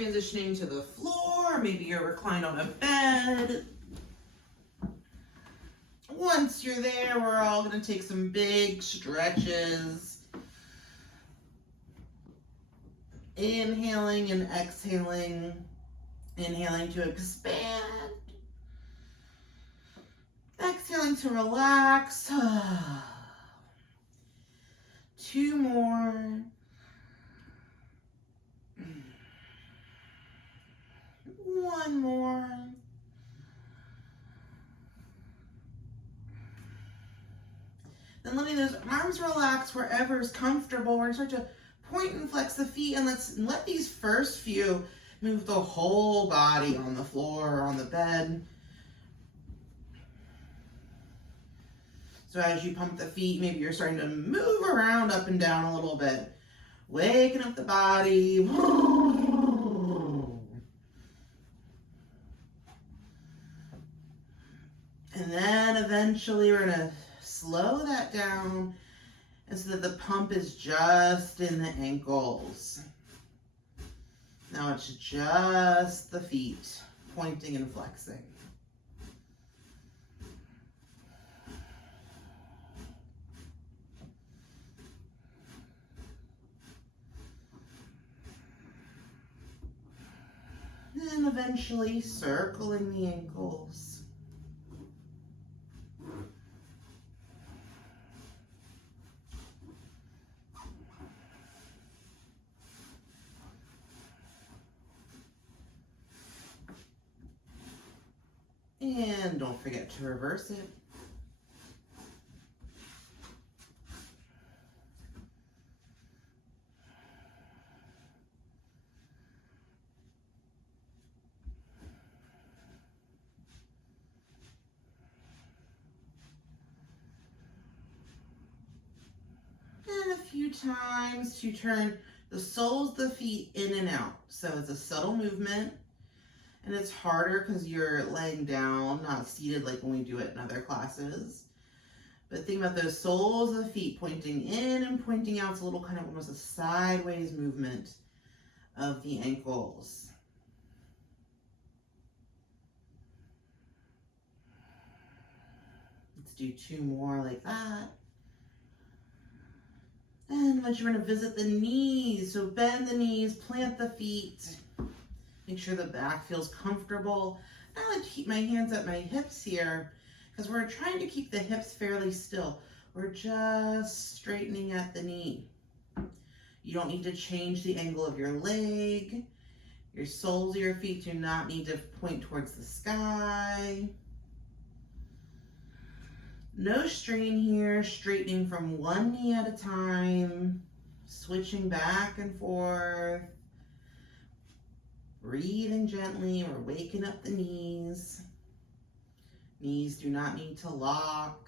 transitioning to the floor, maybe you're reclined on a bed. Once you're there, we're all going to take some big stretches. Inhaling and exhaling. Inhaling to expand. Exhaling to relax. 2 more. 1 more. Then letting those arms relax wherever is comfortable. We're going to start to point and flex the feet, and let these first few move the whole body on the floor or on the bed. So as you pump the feet, maybe you're starting to move around up and down a little bit, waking up the body. And then eventually we're going to slow that down, and so that the pump is just in the ankles. Now it's just the feet pointing and flexing. And eventually circling the ankles. And don't forget to reverse it. And a few times to turn the soles of the feet in and out. So it's a subtle movement. And it's harder because you're laying down, not seated like when we do it in other classes. But think about those soles of the feet pointing in and pointing out. It's a little kind of almost a sideways movement of the ankles. Let's do 2 more like that. And then you're going to visit the knees. So bend the knees, plant the feet. Make sure the back feels comfortable. I like to keep my hands at my hips here because we're trying to keep the hips fairly still. We're just straightening at the knee. You don't need to change the angle of your leg. Your soles of your feet do not need to point towards the sky. No strain here, straightening from one knee at a time, switching back and forth. Breathing gently, we're waking up the knees. Knees do not need to lock.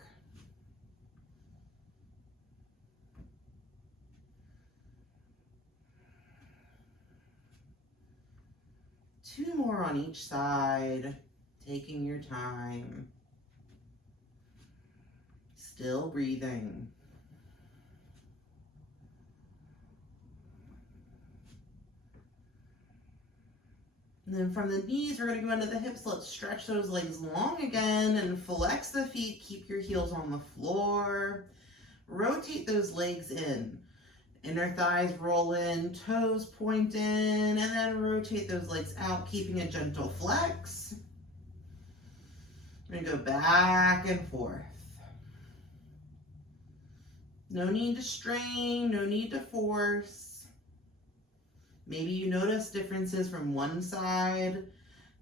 Two more on each side, taking your time. Still breathing. And then from the knees, we're going to go into the hips. Let's stretch those legs long again and flex the feet. Keep your heels on the floor. Rotate those legs in. Inner thighs roll in, toes point in, and then rotate those legs out, keeping a gentle flex. We're going to go back and forth. No need to strain, no need to force. Maybe you notice differences from one side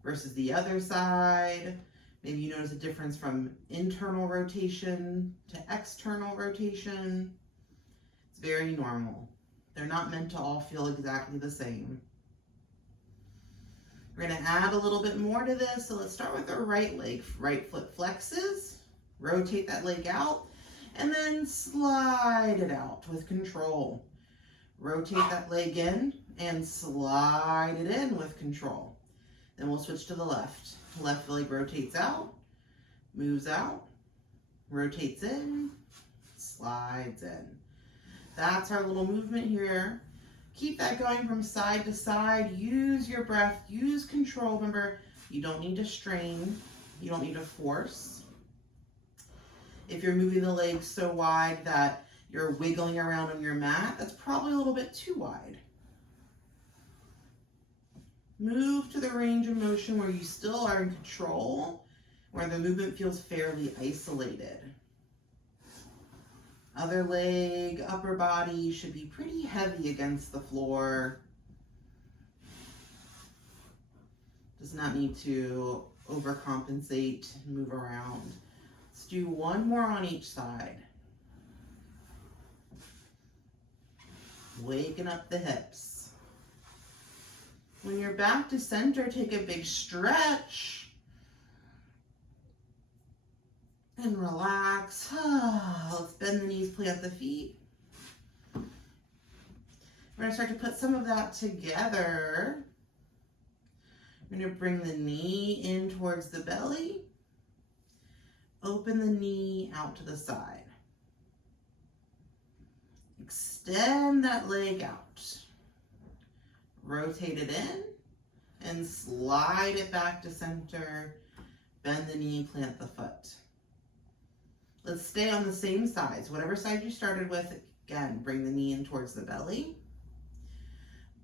versus the other side. Maybe you notice a difference from internal rotation to external rotation. It's very normal. They're not meant to all feel exactly the same. We're going to add a little bit more to this. So let's start with the right leg. Right foot flexes, rotate that leg out, and then slide it out with control. Rotate that leg in and slide it in with control. Then we'll switch to the left. Left leg rotates out, moves out, rotates in, slides in. That's our little movement here Keep that going from side to side. Use your breath, use control. Remember, you don't need to strain, you don't need to force. If you're moving the legs so wide that you're wiggling around on your mat, that's probably a little bit too wide. Move to the range of motion where you still are in control, where the movement feels fairly isolated. Other leg, upper body should be pretty heavy against the floor. Does not need to overcompensate and move around. Let's do one more on each side. Waken up the hips. When you're back to center, take a big stretch. And relax. Let's bend the knees, plant the feet. We're going to start to put some of that together. We're going to bring the knee in towards the belly. Open the knee out to the side. Extend that leg out. Rotate it in and slide it back to center. Bend the knee, plant the foot. Let's stay on the same sides. Whatever side you started with, again, bring the knee in towards the belly.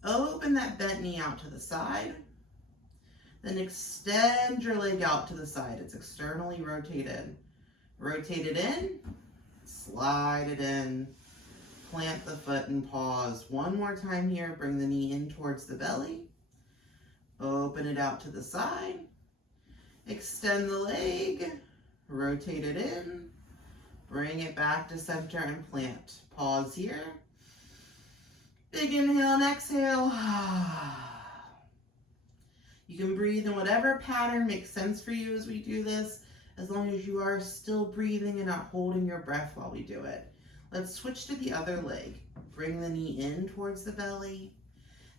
Open that bent knee out to the side. Then extend your leg out to the side. It's externally rotated. Rotate it in, slide it in, plant the foot and pause. One more time here. Bring the knee in towards the belly. Open it out to the side. Extend the leg, rotate it in. Bring it back to center and plant. Pause here. Big inhale and exhale. You can breathe in whatever pattern makes sense for you as we do this, as long as you are still breathing and not holding your breath while we do it. Let's switch to the other leg. Bring the knee in towards the belly.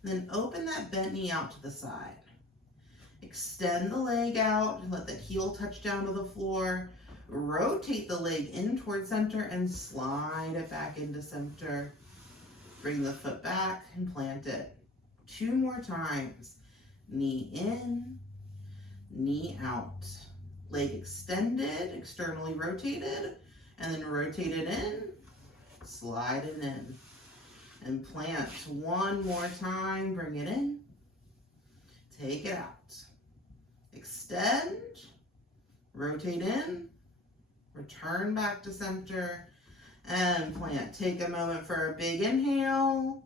Then open that bent knee out to the side. Extend the leg out and let the heel touch down to the floor. Rotate the leg in towards center and slide it back into center. Bring the foot back and plant it. 2 more times. Knee in, knee out. Leg extended, externally rotated, and then rotate it in, slide it in. And plant 1 more time. Bring it in, take it out. Extend, rotate in, return back to center, and plant. Take a moment for a big inhale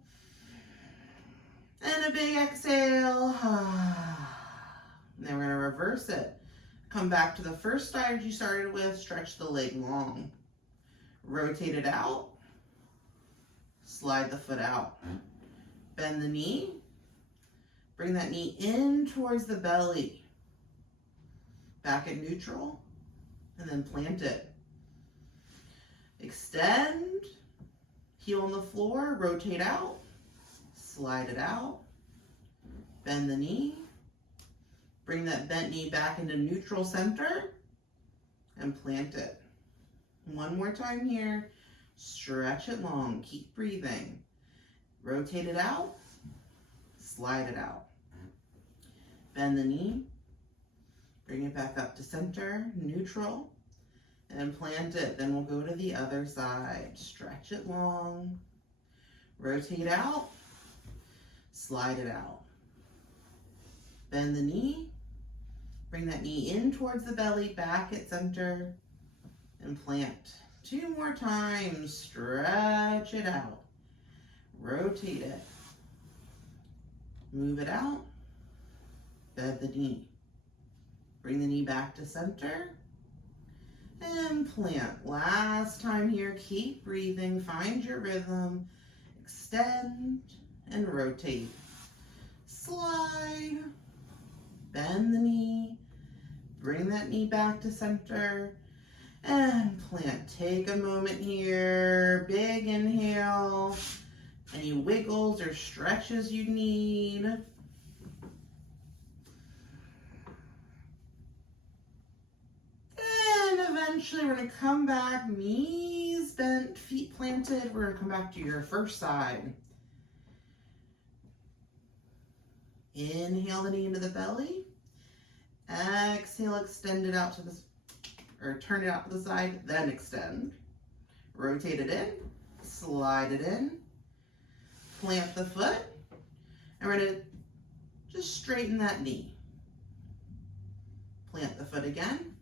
and a big exhale. Then we're going to reverse it. Come back to the first side you started with. Stretch the leg long. Rotate it out. Slide the foot out. Bend the knee. Bring that knee in towards the belly. Back at neutral. And then plant it. Extend, heel on the floor, rotate out, slide it out, bend the knee, bring that bent knee back into neutral center, and plant it. 1 more time here, stretch it long, keep breathing. Rotate it out, slide it out. Bend the knee, bring it back up to center, neutral, and plant it. Then we'll go to the other side. Stretch it long, rotate out, slide it out. Bend the knee, bring that knee in towards the belly, back at center, and plant. 2 more times. Stretch it out, rotate it, move it out, bend the knee. Bring the knee back to center and plant. Last time here, keep breathing, find your rhythm, extend and rotate. Slide, bend the knee, bring that knee back to center and plant. Take a moment here, big inhale, any wiggles or stretches you need. Eventually we're going to come back, knees bent, feet planted. We're going to come back to your first side. Inhale the knee into the belly. Exhale, extend it out to the, or turn it out to the side, then extend. Rotate it in, slide it in, plant the foot, and we're gonna just straighten that knee. Plant the foot again.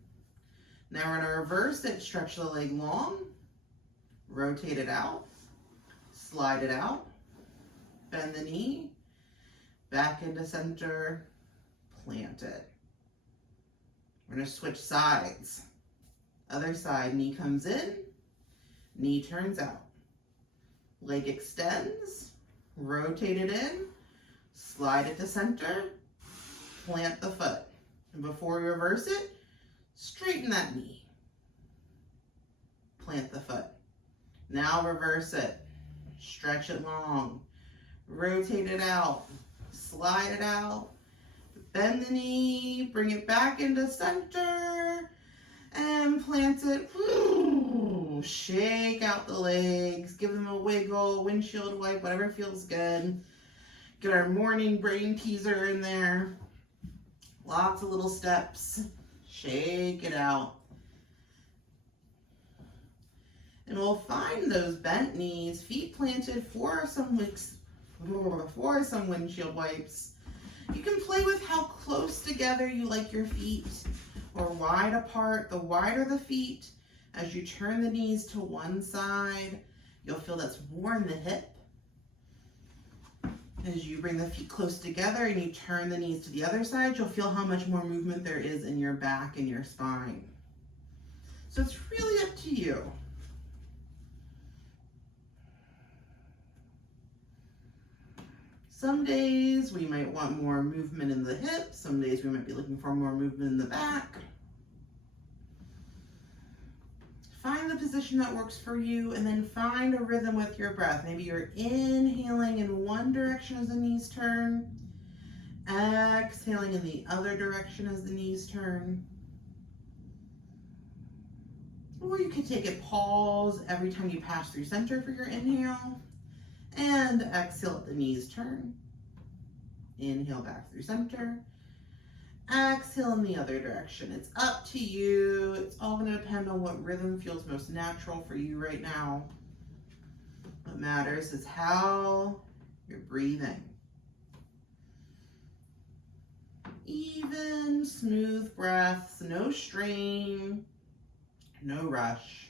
Now we're gonna reverse it, stretch the leg long, rotate it out, slide it out, bend the knee, back into center, plant it. We're gonna switch sides. Other side, knee comes in, knee turns out. Leg extends, rotate it in, slide it to center, plant the foot. And before we reverse it, straighten that knee. Plant the foot. Now reverse it. Stretch it long. Rotate it out. Slide it out. Bend the knee. Bring it back into center. And plant it. Shake out the legs. Give them a wiggle, windshield wipe, whatever feels good. Get our morning brain teaser in there. Lots of little steps. Shake it out. And we'll find those bent knees, feet planted for some windshield wipes. You can play with how close together you like your feet or wide apart. The wider the feet, as you turn the knees to one side, you'll feel that's more in the hip. As you bring the feet close together and you turn the knees to the other side, you'll feel how much more movement there is in your back and your spine. So it's really up to you. Some days we might want more movement in the hips. Some days we might be looking for more movement in the back. Find the position that works for you and then find a rhythm with your breath. Maybe you're inhaling in one direction as the knees turn, exhaling in the other direction as the knees turn. Or you could take a pause every time you pass through center for your inhale and exhale at the knees turn. Inhale back through center. Exhale in the other direction. It's up to you. It's all going to depend on what rhythm feels most natural for you right now. What matters is how you're breathing. Even, smooth breaths, no strain, no rush.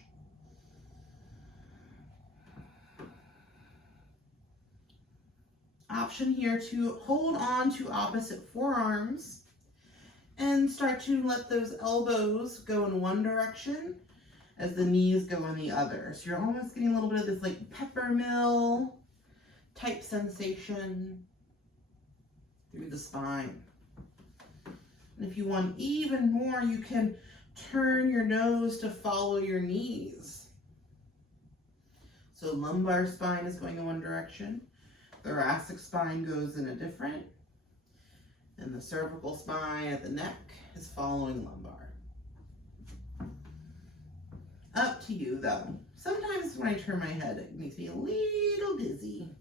Option here to hold on to opposite forearms and start to let those elbows go in one direction as the knees go in the other. So you're almost getting a little bit of this like peppermill type sensation through the spine. And if you want even more, you can turn your nose to follow your knees. So lumbar spine is going in one direction, thoracic spine goes in a different, and the cervical spine at the neck is following lumbar. Up to you though. Sometimes when I turn my head, it makes me a little dizzy.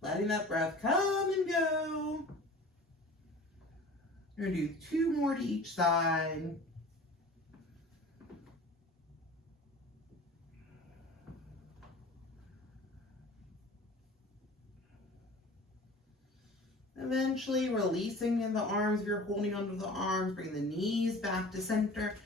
Letting that breath come and go. We're gonna do 2 more to each side. Eventually releasing in the arms, if you're holding onto the arms, bring the knees back to center.